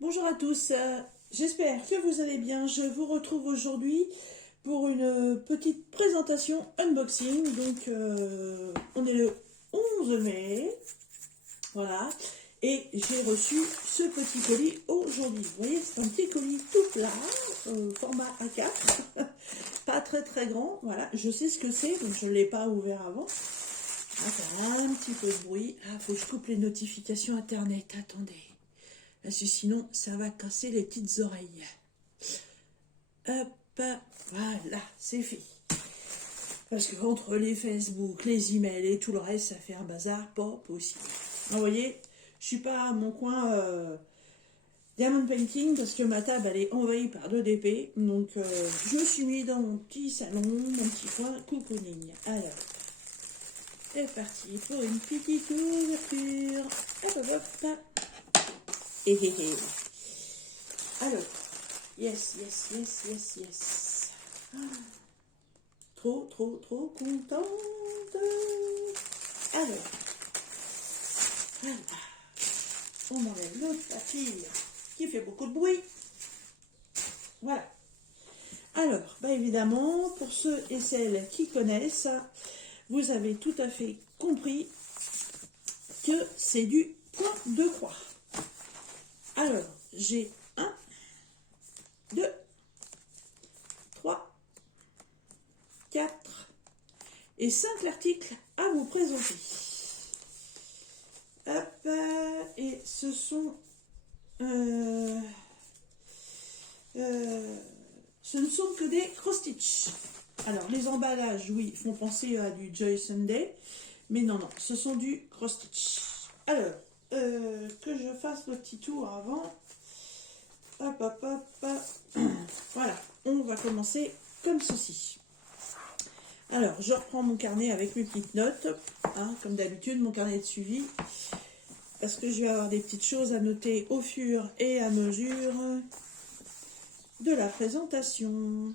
Bonjour à tous, j'espère que vous allez bien. Je vous retrouve aujourd'hui pour une petite présentation unboxing. Donc, on est le 11 mai, voilà, et j'ai reçu ce petit colis aujourd'hui. Vous voyez, c'est un petit colis tout plat, format A4, pas très très grand. Voilà, je sais ce que c'est, donc je ne l'ai pas ouvert avant. Ah, ça a un petit peu de bruit. Ah, faut que je coupe les notifications internet. Attendez. Parce que sinon, ça va casser les petites oreilles. Hop, voilà, c'est fait. Parce que entre les Facebook, les emails et tout le reste, ça fait un bazar pas possible. Vous voyez, je suis pas à mon coin diamond painting parce que ma table elle est envahie par 2 DP. Donc je me suis mis dans mon petit salon, mon petit coin cocooning. Alors, c'est parti pour une petite ouverture. Hop, hop, hop. Alors, yes. Ah, trop contente. Alors, voilà. On enlève l'autre papier qui fait beaucoup de bruit. Voilà. Alors, évidemment, pour ceux et celles qui connaissent, vous avez tout à fait compris que c'est du point de croix. Alors, j'ai 1, 2, 3, 4 et 5 articles à vous présenter. Hop, et ce sont... ce ne sont que des cross-stitch. Alors, les emballages, oui, font penser à du Joy Sunday, mais non, ce sont du cross-stitch. Alors, que je fasse le petit tour avant. Hop. Voilà, on va commencer comme ceci. Alors, je reprends mon carnet avec mes petites notes, hein, comme d'habitude, mon carnet de suivi, parce que je vais avoir des petites choses à noter au fur et à mesure de la présentation.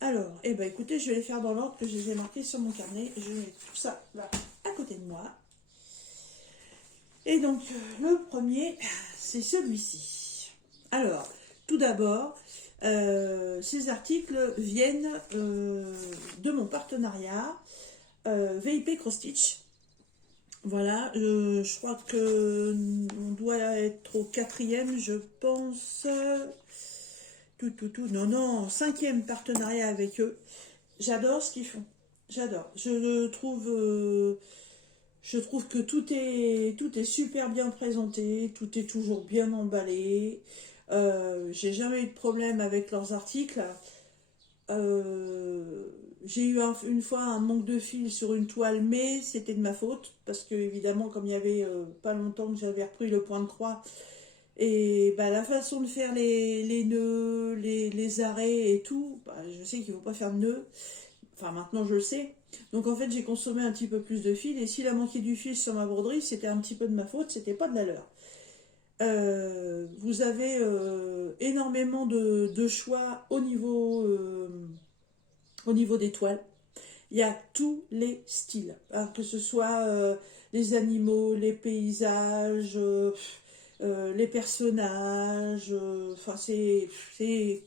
Alors, écoutez, je vais les faire dans l'ordre que je les ai marqués sur mon carnet. Je vais mettre tout ça là, à côté de moi. Et donc, le premier, c'est celui-ci. Alors, tout d'abord, ces articles viennent de mon partenariat VIP Cross Stitch. Voilà, je crois que on doit être au 4e, je pense. Non, 5e partenariat avec eux. J'adore ce qu'ils font. J'adore. Je trouve que tout est super bien présenté, tout est toujours bien emballé. J'ai jamais eu de problème avec leurs articles. J'ai eu une fois un manque de fil sur une toile, mais c'était de ma faute parce que évidemment, comme il y avait pas longtemps que j'avais repris le point de croix, et la façon de faire les nœuds, les arrêts et tout, je sais qu'il ne faut pas faire de nœuds. Enfin, maintenant je le sais. Donc en fait, j'ai consommé un petit peu plus de fil. Et s'il a manqué du fil sur ma broderie, c'était un petit peu de ma faute, c'était pas de la leur. Vous avez énormément de choix au niveau des toiles. Il y a tous les styles, hein, que ce soit les animaux, les paysages, les personnages. Enfin, c'est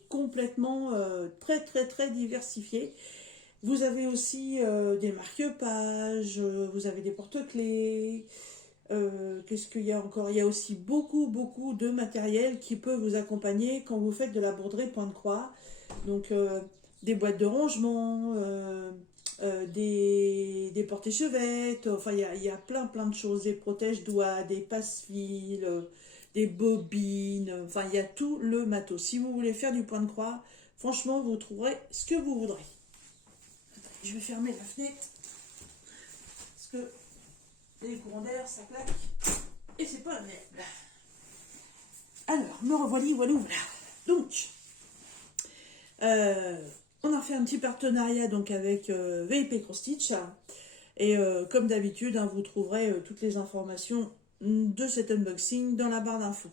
complètement très diversifié. Vous avez aussi des marque-pages, vous avez des porte-clés. Qu'est-ce qu'il y a encore? Il y a aussi beaucoup de matériel qui peut vous accompagner quand vous faites de la broderie point de croix. Donc des boîtes de rangement, des porte-échevettes, enfin il y a plein de choses, des protège-doigts, des passe-fils, des bobines, enfin il y a tout le matos. Si vous voulez faire du point de croix, franchement vous trouverez ce que vous voudrez. Je vais fermer la fenêtre parce que les courants d'air ça claque et c'est pas agréable. Alors, me revoilà, voilà. Donc, on a fait un petit partenariat donc avec VIP Cross Stitch. Et comme d'habitude, hein, vous trouverez toutes les informations de cet unboxing dans la barre d'infos.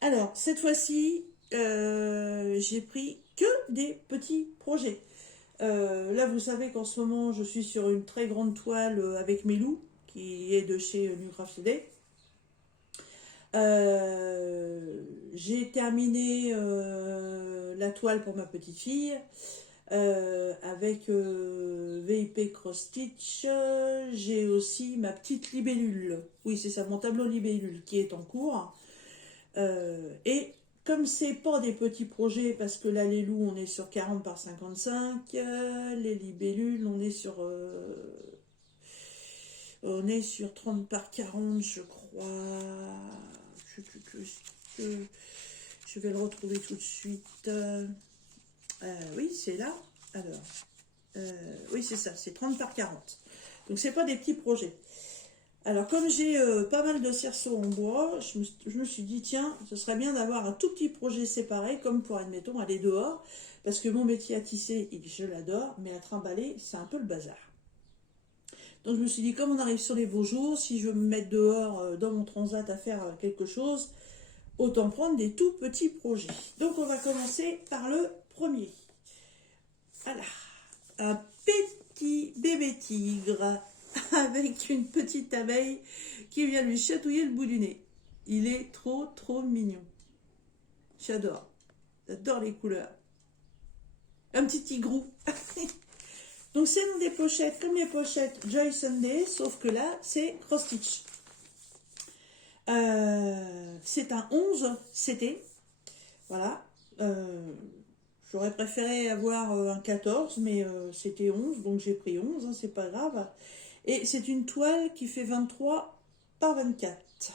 Alors, cette fois-ci, j'ai pris que des petits projets. Là, vous savez qu'en ce moment, je suis sur une très grande toile avec mes loups, qui est de chez New Craft Today. J'ai terminé la toile pour ma petite fille avec VIP Cross Stitch. J'ai aussi ma petite libellule. Oui, c'est ça, mon tableau libellule qui est en cours. Et comme c'est pas des petits projets, parce que là, les loups, on est sur 40 par 55, les libellules, on est sur 30 par 40, je crois. Je vais le retrouver tout de suite. Oui, c'est là. Alors, oui, c'est ça, c'est 30 par 40. Donc, c'est pas des petits projets. Alors, comme j'ai pas mal de cerceaux en bois, je me suis dit, tiens, ce serait bien d'avoir un tout petit projet séparé, comme pour, admettons, aller dehors, parce que mon métier à tisser, je l'adore, mais à trimballer, c'est un peu le bazar. Donc, je me suis dit, comme on arrive sur les beaux jours, si je veux me mettre dehors dans mon transat à faire quelque chose, autant prendre des tout petits projets. Donc, on va commencer par le premier. Voilà, un petit bébé tigre avec une petite abeille qui vient lui chatouiller le bout du nez. Il est trop mignon. J'adore les couleurs. Un petit tigrou. Donc c'est dans des pochettes comme les pochettes Joy Sunday, sauf que là c'est cross stitch. C'est un 11 CT. Voilà. J'aurais préféré avoir un 14, mais c'était 11, donc j'ai pris 11, hein, c'est pas grave. Et c'est une toile qui fait 23 par 24.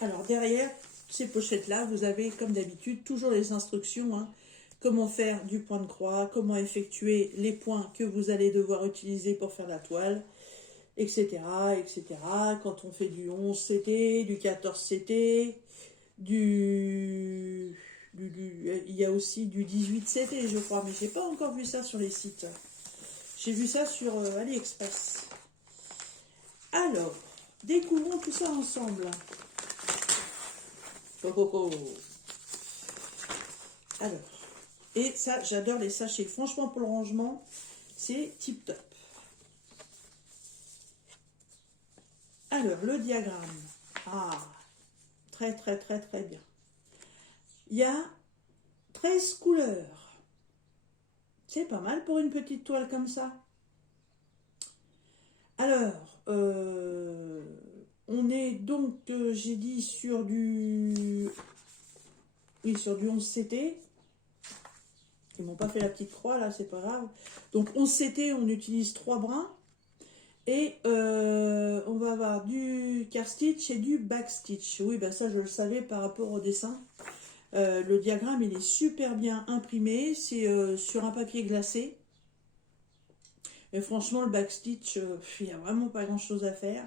Alors derrière ces pochettes-là, vous avez comme d'habitude toujours les instructions. Hein, comment faire du point de croix, comment effectuer les points que vous allez devoir utiliser pour faire la toile, etc. etc. Quand on fait du 11 CT, du 14 CT, il y a aussi du 18 CT, je crois, mais j'ai pas encore vu ça sur les sites. J'ai vu ça sur AliExpress. Alors, découvrons tout ça ensemble. Oh, oh, oh. Alors, et ça, j'adore les sachets. Franchement, pour le rangement, c'est tip top. Alors, le diagramme. Ah, très bien. Il y a 13 couleurs. C'est pas mal pour une petite toile comme ça. Alors, on est donc, j'ai dit, sur du 11 CT. Ils m'ont pas fait la petite croix, là, c'est pas grave. Donc, 11 CT, on utilise 3 brins. Et on va avoir du car stitch et du back stitch. Oui, ben ça, je le savais par rapport au dessin. Le diagramme, il est super bien imprimé. C'est sur un papier glacé. Et franchement, le back stitch, il n'y a vraiment pas grand-chose à faire.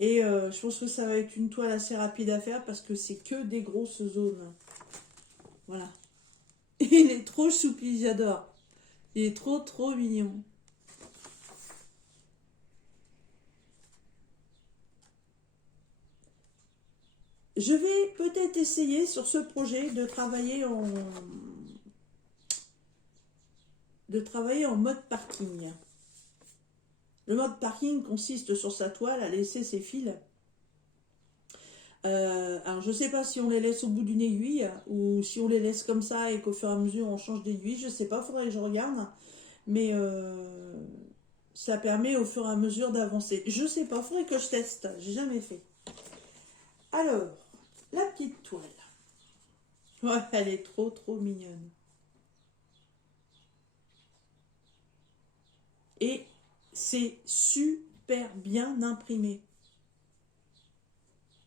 Et je pense que ça va être une toile assez rapide à faire parce que c'est que des grosses zones. Voilà. Il est trop choupi, j'adore. Il est trop mignon. Je vais peut-être essayer sur ce projet de travailler en mode parking. Le mode parking consiste sur sa toile à laisser ses fils. Alors je ne sais pas si on les laisse au bout d'une aiguille ou si on les laisse comme ça et qu'au fur et à mesure on change d'aiguille. Je ne sais pas, il faudrait que je regarde. Mais ça permet au fur et à mesure d'avancer. Je ne sais pas, il faudrait que je teste. J'ai jamais fait. Alors, la petite toile. Ouais, elle est trop mignonne. Et c'est super bien imprimé.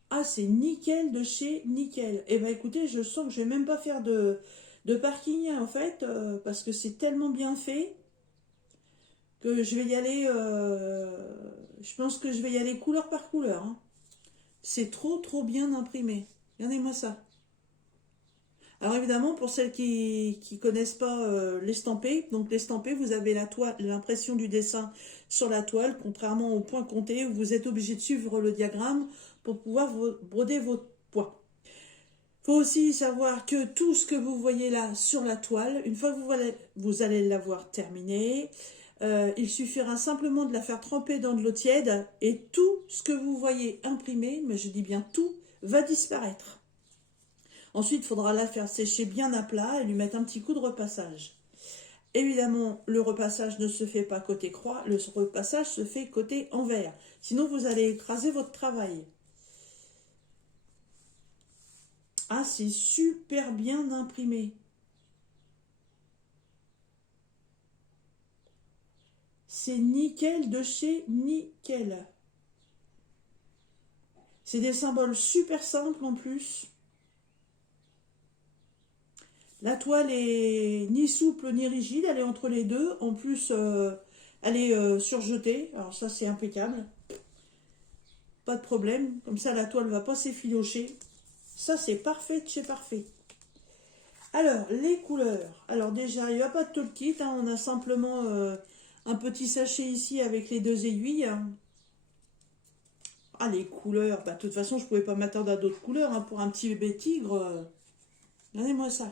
Ah, c'est nickel de chez nickel. Et ben écoutez, je sens que je vais même pas faire de parking en fait, parce que c'est tellement bien fait que je vais y aller. Je pense que je vais y aller couleur par couleur. Hein. C'est trop bien imprimé. Regardez-moi ça. Alors évidemment, pour celles qui connaissent pas l'estampé, donc l'estampé, vous avez la toile, l'impression du dessin sur la toile, contrairement au point compté où vous êtes obligé de suivre le diagramme pour pouvoir broder vos points. Il faut aussi savoir que tout ce que vous voyez là sur la toile, une fois que vous allez l'avoir terminé, Il suffira simplement de la faire tremper dans de l'eau tiède et tout ce que vous voyez imprimé, mais je dis bien tout, va disparaître. Ensuite, il faudra la faire sécher bien à plat et lui mettre un petit coup de repassage. Évidemment, le repassage ne se fait pas côté croix, le repassage se fait côté envers. Sinon, vous allez écraser votre travail. Ah, c'est super bien imprimé. C'est nickel de chez nickel. C'est des symboles super simples en plus. La toile est ni souple ni rigide, elle est entre les deux. En plus, elle est surjetée. Alors ça, c'est impeccable. Pas de problème. Comme ça, la toile ne va pas s'effilocher. Ça, c'est parfait de chez parfait. Alors, les couleurs. Alors déjà, il n'y a pas de toolkit. Hein. On a simplement un petit sachet ici avec les 2 aiguilles. Ah, les couleurs. Bah, de toute façon, je ne pouvais pas m'attendre à d'autres couleurs. Hein. Pour un petit bébé tigre, regardez-moi ça.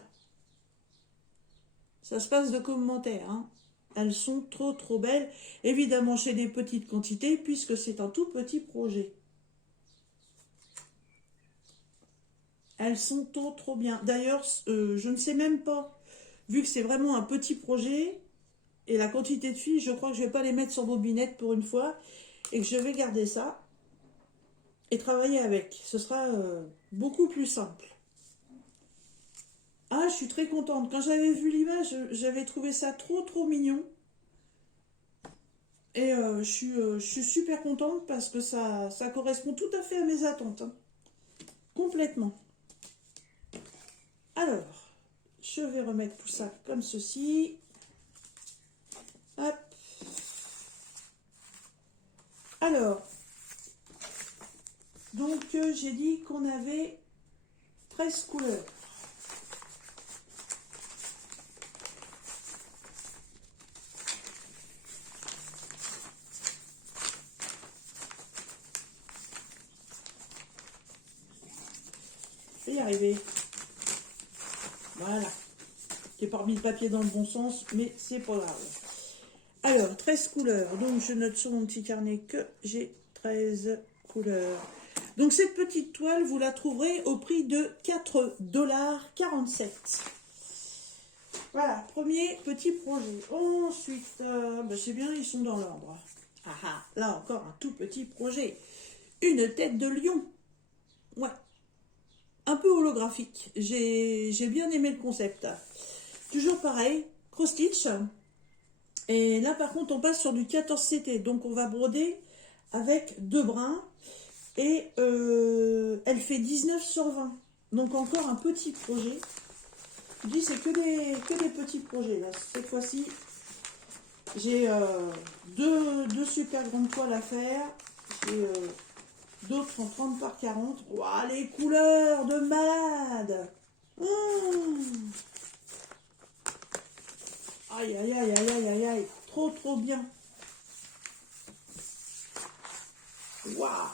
Ça se passe de commentaires. Hein. Elles sont trop trop belles. Évidemment, chez des petites quantités, puisque c'est un tout petit projet. Elles sont trop trop bien. D'ailleurs, je ne sais même pas, vu que c'est vraiment un petit projet, et la quantité de fils, je crois que je ne vais pas les mettre sur bobinette pour une fois, et que je vais garder ça, et travailler avec. Ce sera beaucoup plus simple. Ah, je suis très contente. Quand j'avais vu l'image, j'avais trouvé ça trop trop mignon. Et je suis super contente parce que ça correspond tout à fait à mes attentes. Hein. Complètement. Alors, je vais remettre tout ça comme ceci. Hop. Alors, donc j'ai dit qu'on avait 13 couleurs. Je vais y arriver. Voilà. J'ai pas remis le papier dans le bon sens, mais c'est pas grave. Alors, 13 couleurs. Donc, je note sur mon petit carnet que j'ai 13 couleurs. Donc, cette petite toile, vous la trouverez au prix de 4,47 $. Voilà, premier petit projet. Ensuite, c'est bien, ils sont dans l'ordre. Ah ah, là encore un tout petit projet. Une tête de lion. Ouais, un peu holographique. J'ai bien aimé le concept. Toujours pareil, cross stitch. Et là, par contre, on passe sur du 14 CT. Donc, on va broder avec 2 brins. Et elle fait 19 sur 20. Donc, encore un petit projet. Je dis, c'est que des petits projets. Là. Cette fois-ci, j'ai deux super grandes toiles à faire. J'ai d'autres en 30 par 40. Ouah, les couleurs de malade. Aïe, aïe, aïe, aïe, aïe, aïe, aïe. Trop, trop bien. Waouh.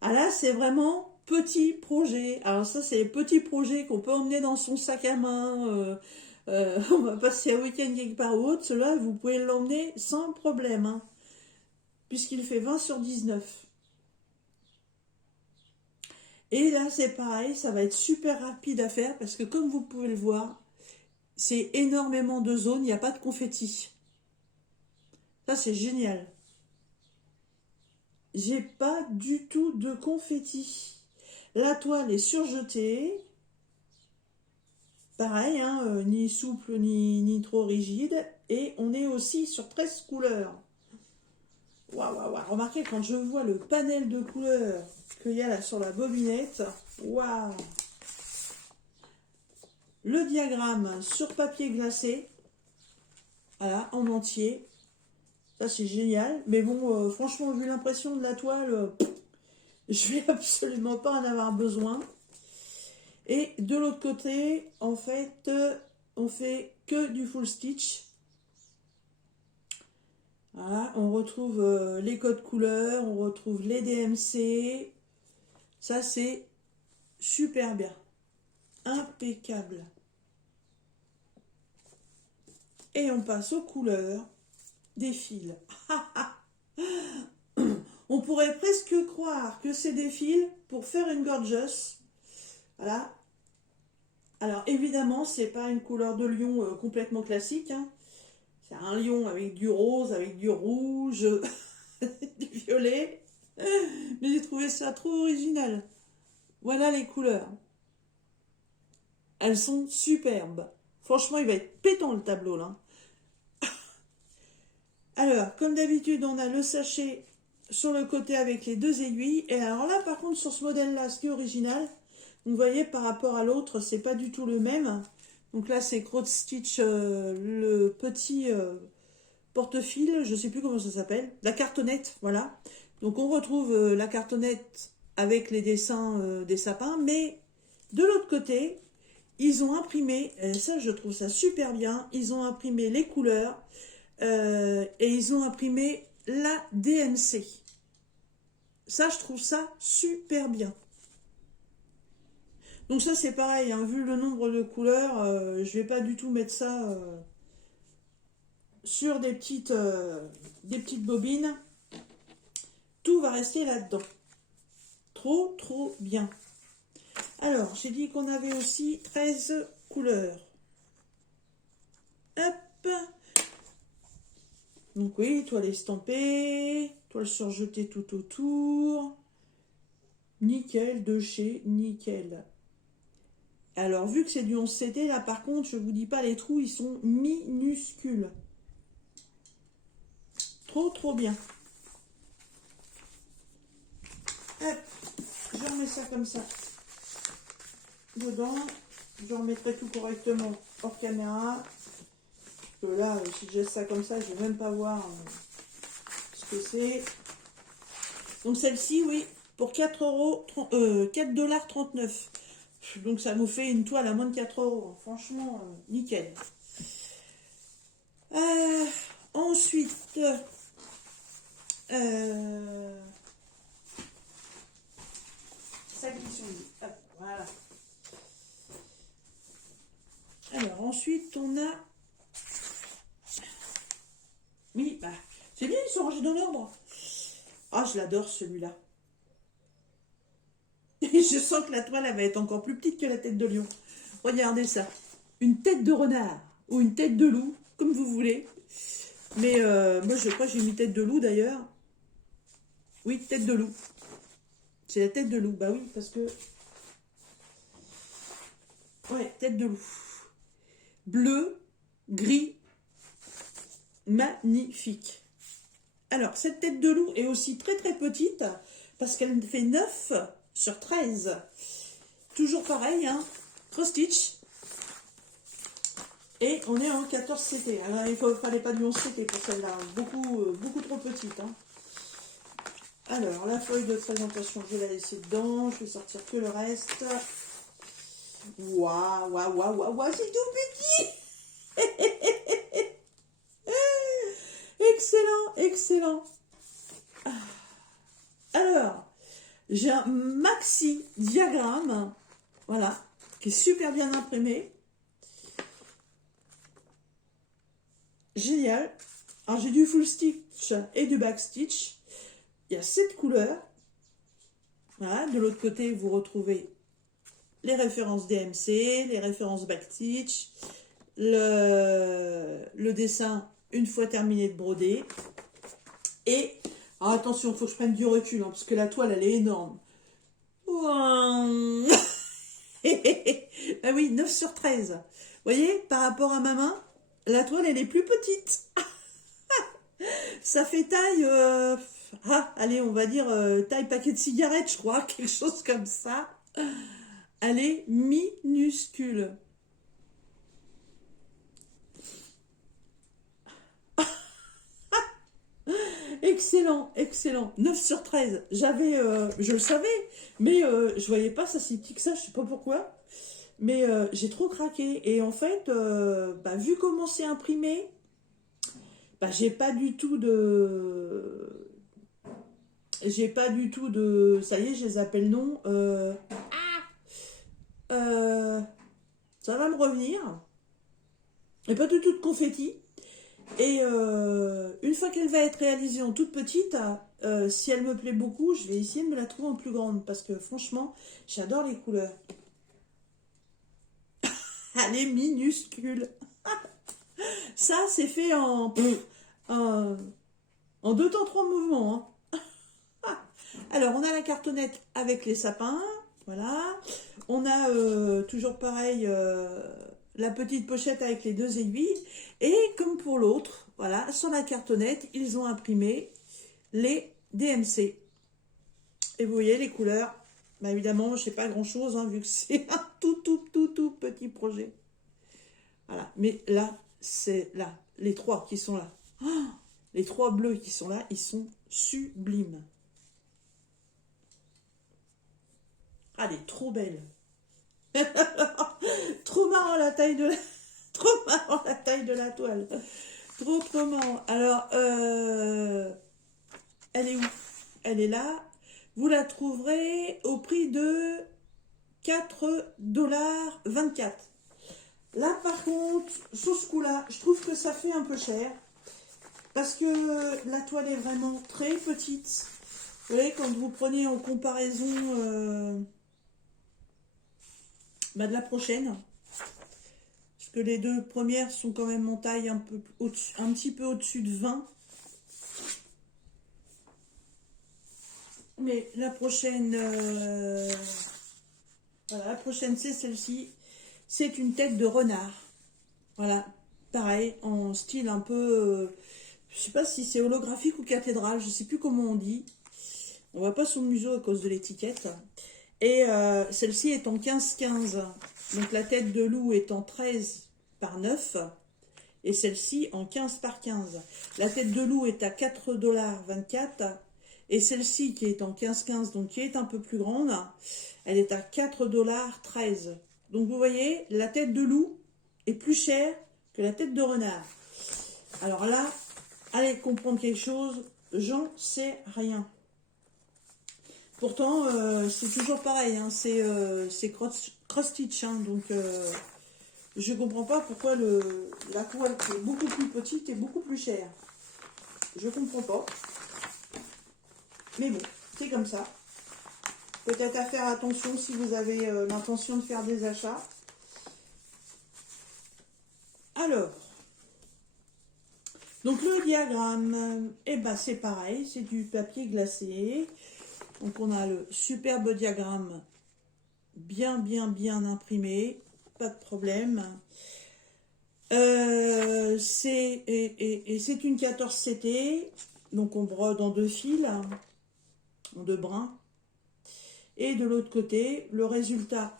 Ah là, c'est vraiment petit projet. Alors ça, c'est les petits projets qu'on peut emmener dans son sac à main. On va passer un week-end quelque part ou autre. Cela, vous pouvez l'emmener sans problème. Hein, puisqu'il fait 20 sur 19. Et là, c'est pareil. Ça va être super rapide à faire. Parce que comme vous pouvez le voir, c'est énormément de zones. Il n'y a pas de confetti. Ça, c'est génial. J'ai pas du tout de confetti. La toile est surjetée. Pareil, hein, ni souple ni trop rigide. Et on est aussi sur 13 couleurs. Waouh, waouh, waouh. Remarquez, quand je vois le panel de couleurs qu'il y a là sur la bobinette. Waouh. Le diagramme sur papier glacé. Voilà, en entier. Ça, c'est génial. Mais bon, franchement, vu l'impression de la toile, je vais absolument pas en avoir besoin. Et de l'autre côté, en fait, on fait que du full stitch. Voilà, on retrouve les codes couleurs, on retrouve les DMC. Ça, c'est super bien. Impeccable. Et on passe aux couleurs des fils. On pourrait presque croire que c'est des fils pour faire une gorgeous. Voilà. Alors évidemment, c'est pas une couleur de lion complètement classique, hein. C'est un lion avec du rose, avec du rouge, du violet. Mais j'ai trouvé ça trop original. Voilà les couleurs. Elles sont superbes. Franchement, il va être pétant le tableau là. Alors, comme d'habitude, on a le sachet sur le côté avec les deux aiguilles. Et alors là, par contre, sur ce modèle-là, ce qui est original, vous voyez, par rapport à l'autre, c'est pas du tout le même. Donc là, c'est Crow Stitch, le petit porte-fil, je sais plus comment ça s'appelle, la cartonnette, voilà. Donc on retrouve la cartonnette avec les dessins des sapins, mais de l'autre côté, ils ont imprimé, et ça je trouve ça super bien, ils ont imprimé les couleurs et ils ont imprimé la DMC. Ça, je trouve ça super bien. Donc ça c'est pareil, hein, vu le nombre de couleurs, je vais pas du tout mettre ça sur des petites bobines. Tout va rester là-dedans. Trop, trop bien. Alors, j'ai dit qu'on avait aussi 13 couleurs. Hop. Donc oui, toile estampée, toile surjetée tout autour. Nickel, de chez Nickel. Alors, vu que c'est du 11 CT, là, par contre, je vous dis pas, les trous, ils sont minuscules. Trop, trop bien. Hop, je remets ça comme ça dedans. Je remettrai tout correctement hors caméra. Parce que là, si je laisse ça comme ça, je vais même pas voir ce que c'est. Donc celle-ci, oui, pour 4,39 $. Donc ça nous fait une toile à moins de 4 €. Franchement, nickel. Ensuite, ça glisse sur lui. Hop, voilà. Alors ensuite, on a... Oui, bah, c'est bien, ils sont rangés dans l'ordre. Ah, je l'adore celui-là. Et je sens que la toile, elle va être encore plus petite que la tête de lion. Regardez ça. Une tête de renard ou une tête de loup, comme vous voulez. Mais moi, je crois que j'ai mis tête de loup d'ailleurs. Oui, tête de loup. C'est la tête de loup. Bah oui, parce que... Ouais, tête de loup. Bleu, gris, magnifique. Alors, cette tête de loup est aussi très très petite parce qu'elle fait 9 sur 13. Toujours pareil, hein, cross stitch. Et on est en 14 CT. Alors, il ne fallait pas du 11 CT pour celle-là. Beaucoup trop petite. Hein. Alors, la feuille de présentation, je vais la laisser dedans. Je vais sortir que le reste. Waouh, waouh, waouh, waouh, waouh, c'est tout petit. Excellent, excellent. Alors, j'ai un maxi diagramme, voilà, qui est super bien imprimé. Génial. Alors, j'ai du full stitch et du back stitch. Il y a 7 couleurs. Voilà, de l'autre côté, vous retrouvez les références DMC, les références back stitch, le dessin une fois terminé de broder. Et, alors attention, il faut que je prenne du recul, hein, parce que la toile, elle est énorme. Ah oui, 9 sur 13. Vous voyez, par rapport à ma main, la toile, elle est plus petite. Ça fait taille, allez, on va dire taille paquet de cigarettes, je crois, quelque chose comme ça. Elle est minuscule. Excellent, excellent. 9 sur 13. J'avais, je le savais, mais je voyais pas ça si petit que ça, je sais pas pourquoi. Mais j'ai trop craqué. Et en fait, vu comment c'est imprimé, j'ai pas du tout de... J'ai pas du tout de... Ça y est, je les appelle non. Ça va me revenir. Et pas du tout de confetti. Et une fois qu'elle va être réalisée en toute petite, si elle me plaît beaucoup, je vais essayer de me la trouver en plus grande. Parce que franchement, j'adore les couleurs. Elle est minuscule. Ça, c'est fait en, en deux temps, trois mouvements. Hein. Alors, on a la cartonnette avec les sapins. Voilà. On a toujours pareil la petite pochette avec les deux aiguilles. Et comme pour l'autre, voilà, sur la cartonnette, ils ont imprimé les DMC. Et vous voyez les couleurs. Bah évidemment, je sais pas grand chose, hein, vu que c'est un tout petit projet. Voilà. Mais là, c'est là. Les trois qui sont là. Oh, les trois bleus qui sont là, ils sont sublimes. Ah, elle est trop belle. Trop marrant la taille de la... Trop marrant la taille de la toile. Trop marrant. Alors, elle est où? Elle est là. Vous la trouverez au prix de 4,24 $. Là, par contre, sur ce coup-là, je trouve que ça fait un peu cher. Parce que la toile est vraiment très petite. Vous voyez, quand vous prenez en comparaison de la prochaine, parce que les deux premières sont quand même en taille un petit peu au-dessus de 20. Mais la prochaine, voilà, la prochaine c'est celle-ci. C'est une tête de renard. Voilà, pareil, en style un peu, je sais pas si c'est holographique ou cathédrale, je sais plus comment on dit. On voit pas son museau à cause de l'étiquette. Et celle-ci est en 15-15. Donc la tête de loup est en 13 par 9. Et celle-ci en 15 par 15. La tête de loup est à 4,24 $. Et celle-ci qui est en 15-15, donc qui est un peu plus grande, elle est à 4,13 $. Donc vous voyez, la tête de loup est plus chère que la tête de renard. Alors là, allez comprendre quelque chose, j'en sais rien. Pourtant, c'est toujours pareil, hein, c'est cross-stitch, hein, donc je comprends pas pourquoi la toile qui est beaucoup plus petite est beaucoup plus chère. Je comprends pas. Mais bon, c'est comme ça. Peut-être à faire attention si vous avez l'intention de faire des achats. Alors, donc le diagramme, eh ben c'est pareil, c'est du papier glacé. Donc on a le superbe diagramme bien imprimé, pas de problème. C'est une 14 CT, donc on brode en deux fils, en deux brins. Et de l'autre côté, le résultat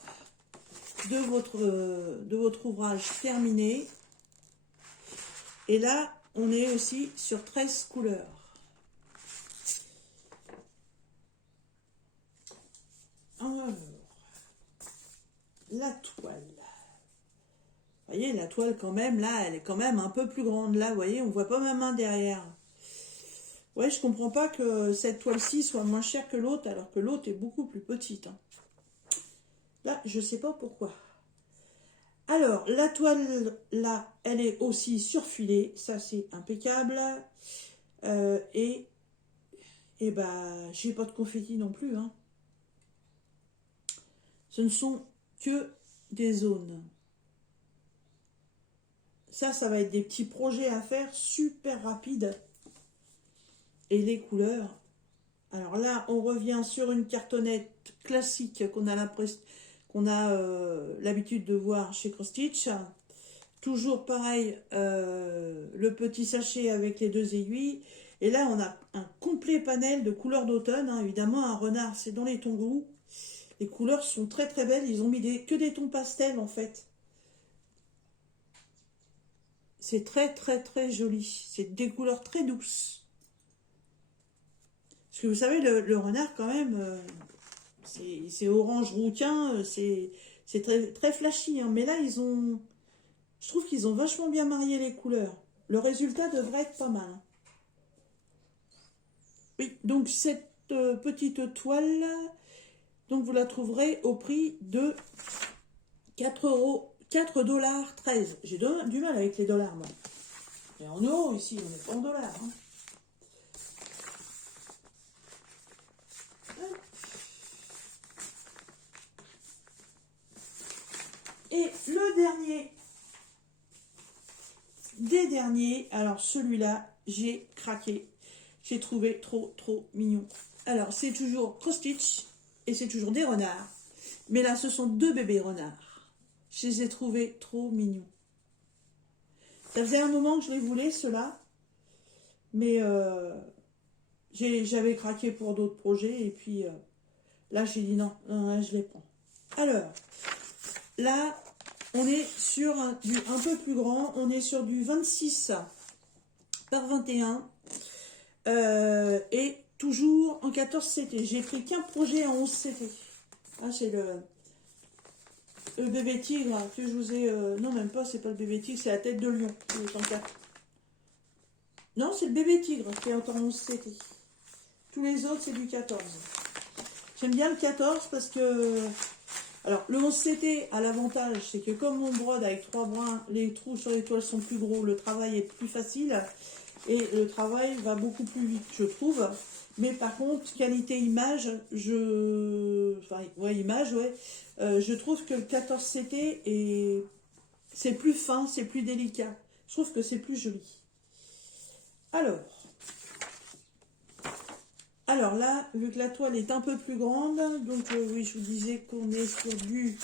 de votre ouvrage terminé. Et là, on est aussi sur 13 couleurs. Alors, la toile. Vous voyez, la toile quand même, là, elle est quand même un peu plus grande. Là, vous voyez, on voit pas ma main derrière. Ouais, je comprends pas que cette toile-ci soit moins chère que l'autre, alors que l'autre est beaucoup plus petite. Hein. Là, je sais pas pourquoi. Alors, la toile, là, elle est aussi surfilée. Ça, c'est impeccable. Et bah, j'ai pas de confetti non plus. Hein. Ce ne sont que des zones. Ça va être des petits projets à faire super rapides. Et les couleurs. Alors là, on revient sur une cartonnette classique qu'on a l'habitude de voir chez Cross Stitch. Toujours pareil, le petit sachet avec les deux aiguilles. Et là, on a un complet panel de couleurs d'automne. Hein. Évidemment, un renard, c'est dans les tons roux. Les couleurs sont très belles. Ils ont mis que des tons pastels en fait. C'est très joli. C'est des couleurs très douces. Parce que vous savez, le renard quand même, c'est orange rouquin, c'est très flashy. Hein. Mais là, je trouve qu'ils ont vachement bien marié les couleurs. Le résultat devrait être pas mal. Hein. Oui, donc cette petite toile, donc vous la trouverez au prix de 4,13 €. J'ai du mal avec les dollars, moi. Et en euros ici, on n'est pas en dollars. Hein. Et le dernier des derniers, alors celui-là, j'ai craqué. J'ai trouvé trop mignon. Alors, c'est toujours cross-stitch et c'est toujours des renards. Mais là, ce sont deux bébés renards. Je les ai trouvés trop mignons. Ça faisait un moment que je les voulais, ceux-là. Mais j'avais craqué pour d'autres projets. Et puis là, j'ai dit non, je les prends. Alors, là, on est sur du un peu plus grand. On est sur du 26 par 21. Et toujours en 14 CT. J'ai pris qu'un projet en 11 CT. Ah, c'est le bébé tigre que je vous ai... non, même pas, c'est pas le bébé tigre, c'est la tête de lion. Qui est en 4. Non, c'est le bébé tigre qui est en 11 CT. Tous les autres, c'est du 14. J'aime bien le 14 parce que... Alors, le 11 CT a l'avantage, c'est que comme on brode avec 3 brins, les trous sur les toiles sont plus gros, le travail est plus facile et le travail va beaucoup plus vite, je trouve. Mais par contre, qualité image, je trouve que le 14 CT c'est plus fin, c'est plus délicat. Je trouve que c'est plus joli. Alors là, vu que la toile est un peu plus grande, donc oui, je vous disais qu'on est sur du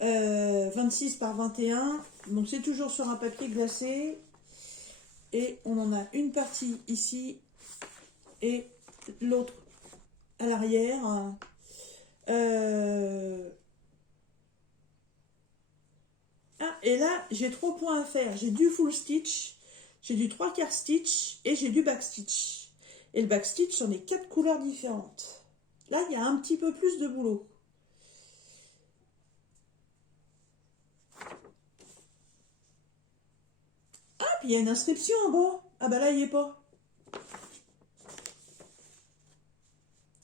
26 par 21. Donc c'est toujours sur un papier glacé. Et on en a une partie ici et l'autre à l'arrière. Ah, et là, j'ai 3 points à faire. J'ai du full stitch, j'ai du 3/4 stitch et j'ai du back stitch. Et le back stitch, j'en ai 4 couleurs différentes. Là, il y a un petit peu plus de boulot. Ah, puis il y a une inscription en bas. Ah bah là, il n'y est pas.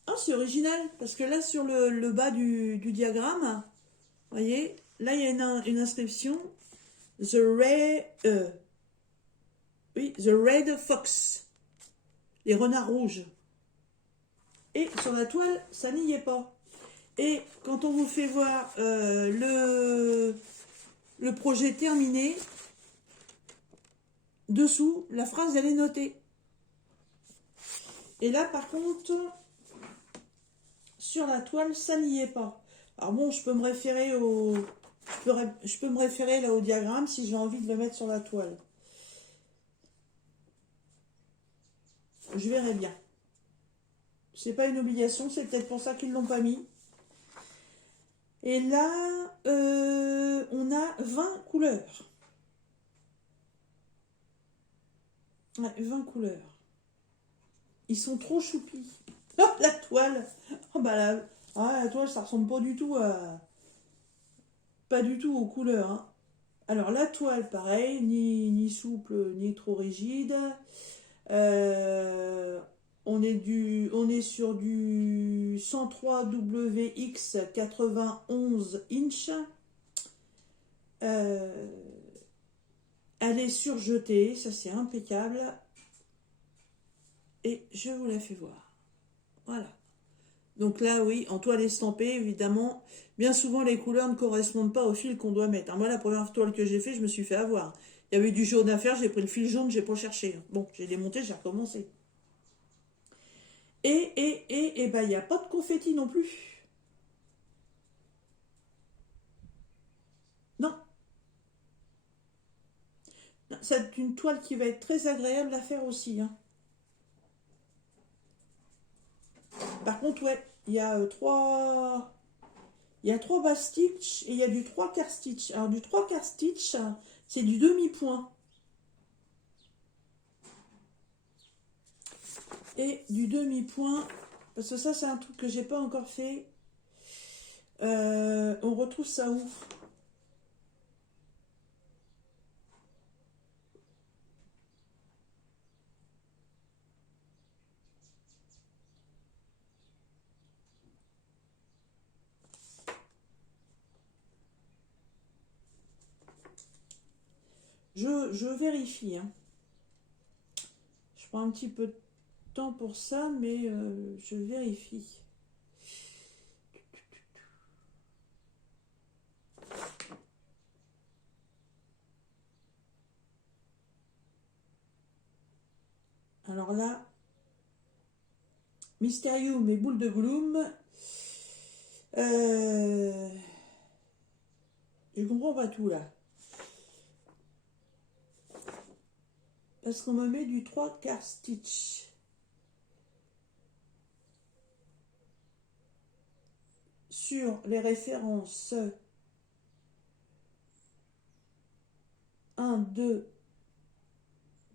Ah, c'est original, parce que là, sur le bas du diagramme, vous voyez, là, il y a une inscription. The Red Fox. Les renards rouges. Et sur la toile, ça n'y est pas. Et quand on vous fait voir le projet terminé, dessous, la phrase, elle est notée. Et là, par contre, sur la toile, ça n'y est pas. Alors bon, je peux me référer je peux me référer là au diagramme si j'ai envie de le mettre sur la toile. Je verrai bien. C'est pas une obligation, c'est peut-être pour ça qu'ils l'ont pas mis. Et là, on a 20 couleurs. Ouais, 20 couleurs. Ils sont trop choupis. Oh, la toile. Oh, bah la toile, ça ressemble pas du tout aux couleurs. Hein. Alors, la toile, pareil, ni souple, ni trop rigide. On est sur du 103 WX 91 inch. Elle est surjetée, ça c'est impeccable. Et je vous la fais voir. Voilà. Donc là, oui, en toile estampée, évidemment, bien souvent les couleurs ne correspondent pas au fil qu'on doit mettre. Alors, moi, la première toile que j'ai fait, je me suis fait avoir. Il y avait du jaune à faire, j'ai pris le fil jaune, j'ai pas cherché. Bon, j'ai démonté, j'ai recommencé. Et ben, il n'y a pas de confetti non plus. Non. C'est une toile qui va être très agréable à faire aussi. Hein. Par contre, ouais, il y a il y a 3 bas stitch et il y a du 3/4 stitch. Alors, du 3/4 stitch, c'est du demi-point. Et du demi-point, parce que ça, c'est un truc que j'ai pas encore fait. On retrouve ça où? Je vérifie. Hein. prends un petit peu de temps pour ça, mais je vérifie. Alors là, Mysterium et Boule de Gloom, je comprends pas tout là. Parce qu'on me met du 3/4 stitch. Sur les références 1, 2,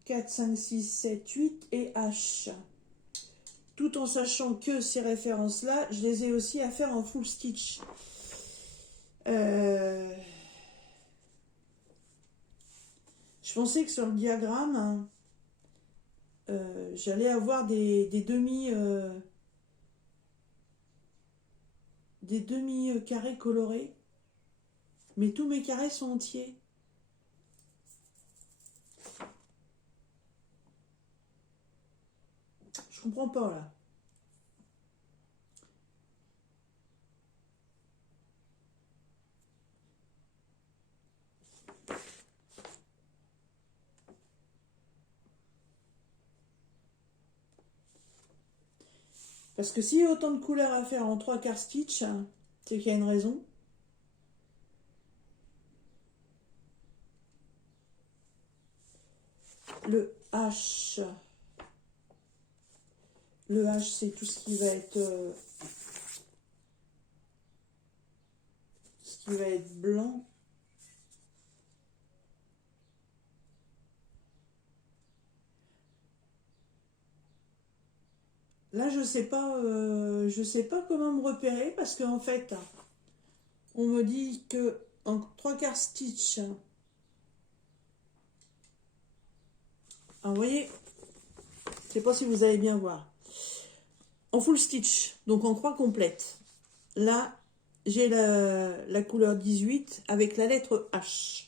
4, 5, 6, 7, 8 et H. Tout en sachant que ces références-là, je les ai aussi à faire en full stitch. Je pensais que sur le diagramme, j'allais avoir des demi carrés colorés, mais tous mes carrés sont entiers. Je comprends pas là. Parce que s'il y a autant de couleurs à faire en 3/4 stitch, c'est qu'il y a une raison. Le H. Le H, c'est tout ce qui va être blanc. Là, je sais pas comment me repérer parce qu'en fait, on me dit que en 3/4 stitch. Alors, vous voyez, je sais pas si vous allez bien voir. En full stitch, donc en croix complète. Là, j'ai la couleur 18 avec la lettre H.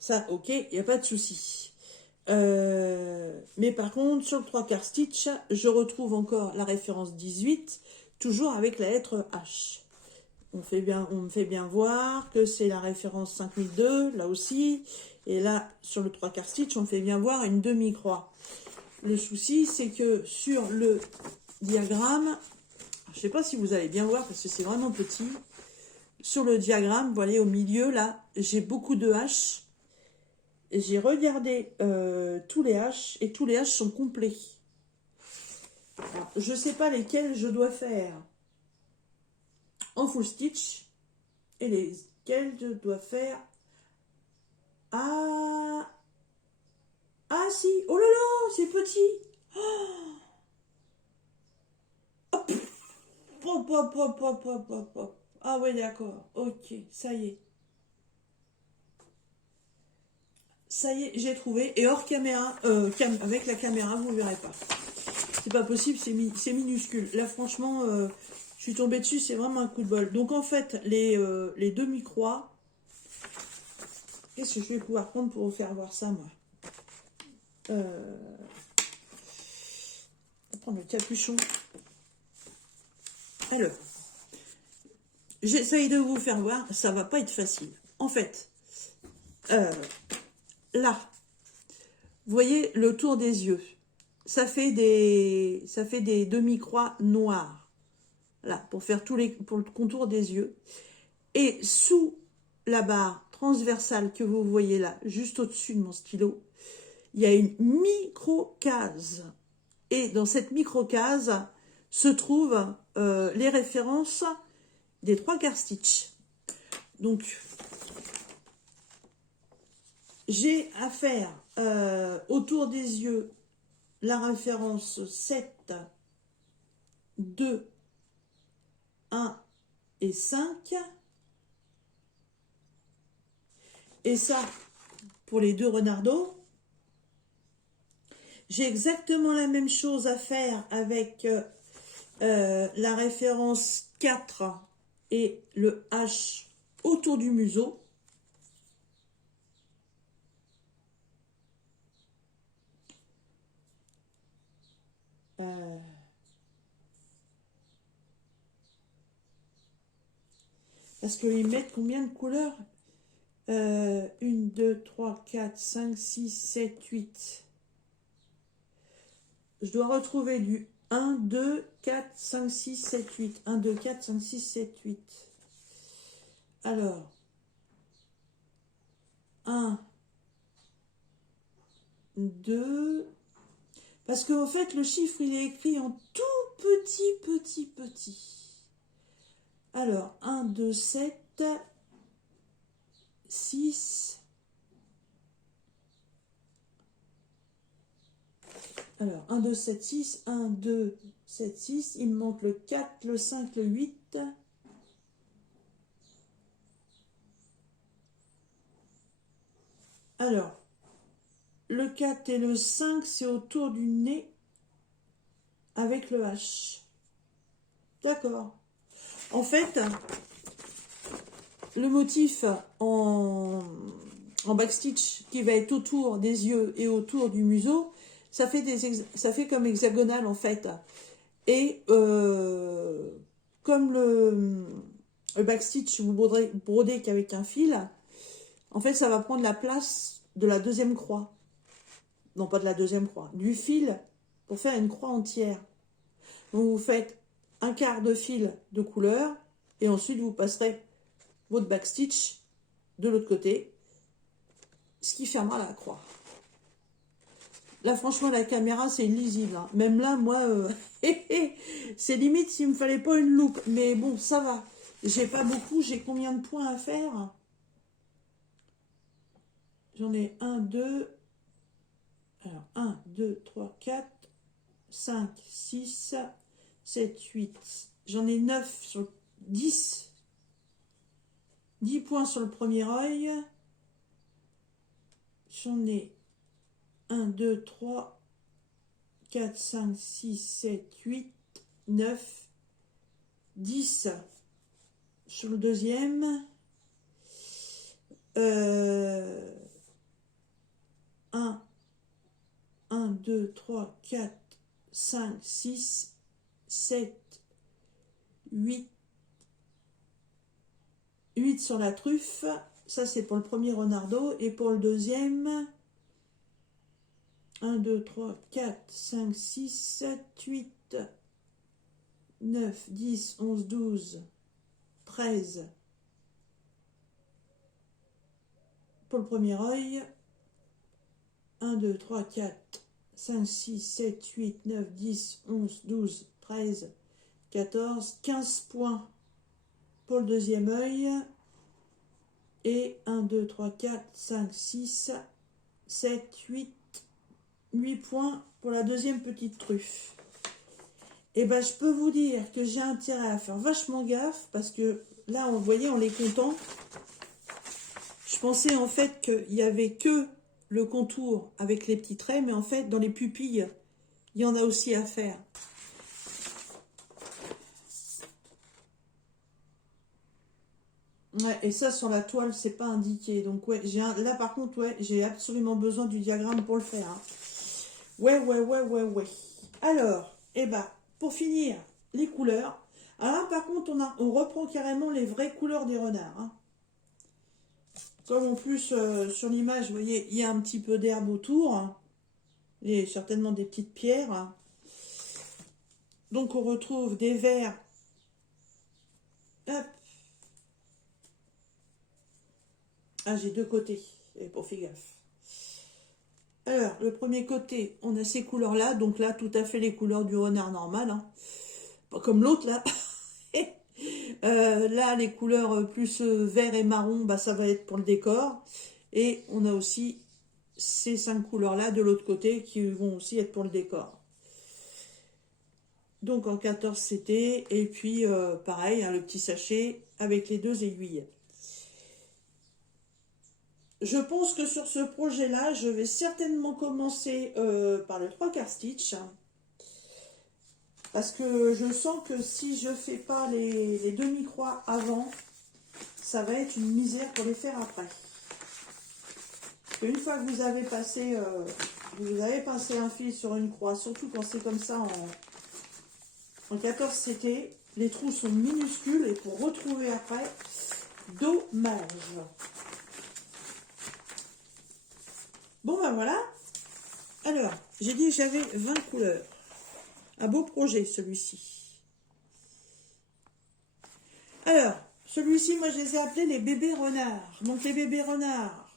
Ça, ok, il n'y a pas de souci. Mais par contre, sur le 3/4 stitch, je retrouve encore la référence 18, toujours avec la lettre H. On me fait bien voir que c'est la référence 5002, là aussi. Et là, sur le 3/4 stitch, on me fait bien voir une demi-croix. Le souci, c'est que sur le diagramme, je ne sais pas si vous allez bien voir parce que c'est vraiment petit. Sur le diagramme, vous voyez au milieu, là, j'ai beaucoup de H. J'ai regardé tous les H et tous les H sont complets. Alors, je ne sais pas lesquels je dois faire en full stitch et lesquels je dois faire à... Ah si, oh là là, c'est petit. Hop, hop, hop, hop, hop, hop, hop, hop. Ah ouais, d'accord, ok, ça y est. Ça y est, j'ai trouvé. Et hors caméra, avec la caméra, vous ne verrez pas. C'est pas possible, c'est minuscule. Là, franchement, je suis tombée dessus, c'est vraiment un coup de bol. Donc, en fait, les demi-croix, qu'est-ce que je vais pouvoir prendre pour vous faire voir ça, moi Je vais prendre le capuchon. Alors, j'essaye de vous faire voir, ça va pas être facile. En fait, là, vous voyez le tour des yeux. Ça fait des demi-croix noires. Là, pour faire pour le contour des yeux. Et sous la barre transversale que vous voyez là, juste au-dessus de mon stylo, il y a une micro-case. Et dans cette micro-case se trouvent les références des 3/4 stitch. Donc, j'ai à faire autour des yeux la référence 7, 2, 1 et 5. Et ça, pour les deux renardeaux, j'ai exactement la même chose à faire avec la référence 4 et le H autour du museau. Parce qu'ils mettent combien de couleurs? 1, 2, 3, 4, 5, 6, 7, 8. Je dois retrouver du 1, 2, 4, 5, 6, 7, 8. 1, 2, 4, 5, 6, 7, 8. Alors, 1, 2. Parce qu'en fait, le chiffre, il est écrit en tout petit. Alors, 1, 2, 7, 6. Alors, 1, 2, 7, 6. 1, 2, 7, 6. Il me manque le 4, le 5, le 8. Alors, le 4 et le 5, c'est autour du nez avec le H. D'accord. En fait, le motif en backstitch qui va être autour des yeux et autour du museau, ça fait comme hexagonal en fait. Et comme le backstitch, vous brodez qu'avec un fil, en fait, ça va prendre la place de la deuxième croix. Non, pas de la deuxième croix, du fil pour faire une croix entière. Donc, vous faites un quart de fil de couleur et ensuite, vous passerez votre backstitch de l'autre côté, ce qui fermera la croix. Là, franchement, la caméra, c'est illisible. Hein. Même là, moi, c'est limite s'il me fallait pas une loupe. Mais bon, ça va. J'ai pas beaucoup. J'ai combien de points à faire? J'en ai 1, 2. Alors, 1, 2, 3, 4, 5, 6, 7, 8. J'en ai 9 sur 10. 10 points sur le premier œil. J'en ai 1, 2, 3, 4, 5, 6, 7, 8, 9, 10 sur le deuxième. 1, 2, 3, 4, 5, 6, 7, 8. 8 sur la truffe. Ça, c'est pour le premier renardeau. Et pour le deuxième, 1, 2, 3, 4, 5, 6, 7, 8, 9, 10, 11, 12, 13. Pour le premier œil, 1, 2, 3, 4, 5, 6, 7, 8, 9, 10, 11, 12, 13, 14, 15 points pour le deuxième œil. Et 1, 2, 3, 4, 5, 6, 7, 8 points pour la deuxième petite truffe. Et ben je peux vous dire que j'ai intérêt à faire vachement gaffe parce que là, vous voyez, en les comptant, je pensais en fait qu'il n'y avait que le contour avec les petits traits, mais en fait, dans les pupilles, il y en a aussi à faire. Ouais, et ça, sur la toile, c'est pas indiqué. Donc, ouais, là, par contre, ouais, j'ai absolument besoin du diagramme pour le faire. Hein. Ouais. Alors, pour finir, les couleurs. Alors là, par contre, on reprend carrément les vraies couleurs des renards. Hein. Comme en plus, sur l'image, vous voyez, il y a un petit peu d'herbe autour. Hein, et certainement des petites pierres. Hein. Donc, on retrouve des verts. Hop. Ah, j'ai deux côtés. Et pour faire gaffe. Alors, le premier côté, on a ces couleurs-là. Donc là, tout à fait les couleurs du renard normal. Hein. Pas comme l'autre, là. Là, les couleurs plus vert et marron, bah, ça va être pour le décor. Et on a aussi ces 5 couleurs-là de l'autre côté qui vont aussi être pour le décor. Donc en 14 CT. Et puis, pareil, hein, le petit sachet avec les 2 aiguilles. Je pense que sur ce projet-là, je vais certainement commencer par le 3/4 stitch. Parce que je sens que si je fais pas les demi-croix avant, ça va être une misère pour les faire après. Une fois que vous avez passé vous avez passé un fil sur une croix, surtout quand c'est comme ça en 14 CT, les trous sont minuscules et pour retrouver après, dommage. Bon ben voilà. Alors, j'ai dit que j'avais 20 couleurs. Un beau projet celui-ci. Alors, celui-ci, moi je les ai appelés les bébés renards. Donc les bébés renards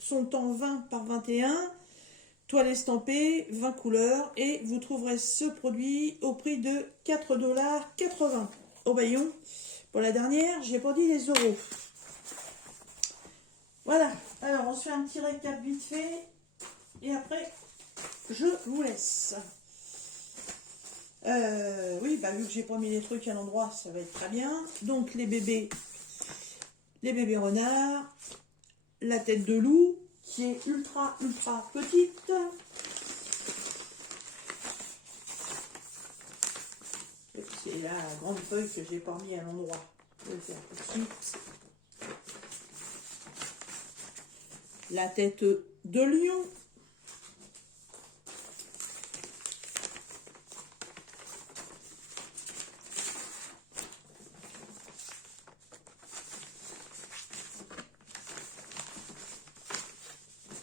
sont en 20 par 21, toile estampée, 20 couleurs, et vous trouverez ce produit au prix de 4,80 $ au rayon. Pour la dernière, j'ai pas dit les euros. Voilà, alors on se fait un petit récap vite fait, et après, je vous laisse. Oui, bah vu que j'ai pas mis les trucs à l'endroit, ça va être très bien. Donc les bébés renards, la tête de loup qui est ultra petite. C'est la grande feuille que j'ai pas mis à l'endroit. Je vais le faire tout de suite. La tête de lion.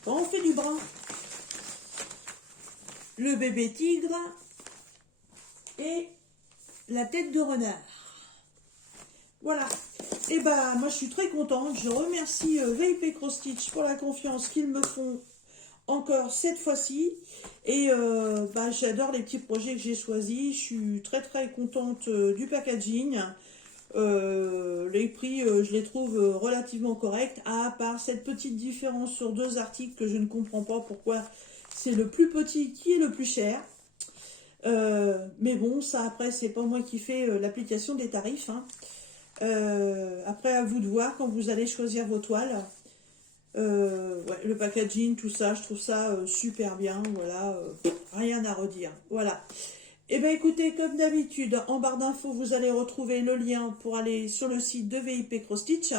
Quand on fait du brun, le bébé tigre et la tête de renard. Voilà. Et bah moi je suis très contente. Je remercie VIP Cross Stitch pour la confiance qu'ils me font encore cette fois-ci. Et bah, j'adore les petits projets que j'ai choisis. Je suis très contente du packaging. Les prix, je les trouve relativement corrects, à part cette petite différence sur deux articles que je ne comprends pas pourquoi c'est le plus petit qui est le plus cher. Mais bon, ça après, c'est pas moi qui fais l'application des tarifs. Hein. Après, à vous de voir quand vous allez choisir vos toiles. Ouais, le packaging, tout ça, je trouve ça super bien. Voilà, rien à redire. Voilà. Et bien écoutez, comme d'habitude, en barre d'infos, vous allez retrouver le lien pour aller sur le site de VIP Cross Stitch.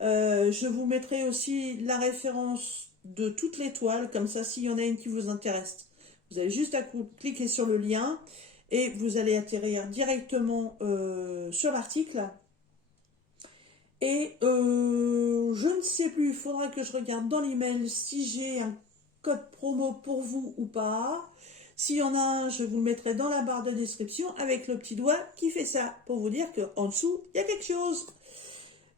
Je vous mettrai aussi la référence de toutes les toiles, comme ça, s'il y en a une qui vous intéresse, vous avez juste à cliquer sur le lien et vous allez atterrir directement sur l'article. Et je ne sais plus, il faudra que je regarde dans l'email si j'ai un code promo pour vous ou pas. S'il y en a un, je vous le mettrai dans la barre de description avec le petit doigt qui fait ça, pour vous dire qu'en dessous, il y a quelque chose.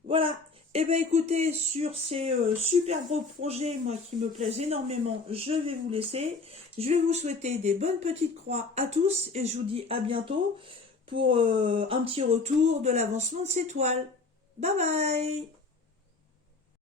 Voilà. Et bien écoutez, sur ces super beaux projets, moi qui me plaisent énormément, je vais vous laisser. Je vais vous souhaiter des bonnes petites croix à tous et je vous dis à bientôt pour un petit retour de l'avancement de ces toiles. Bye bye!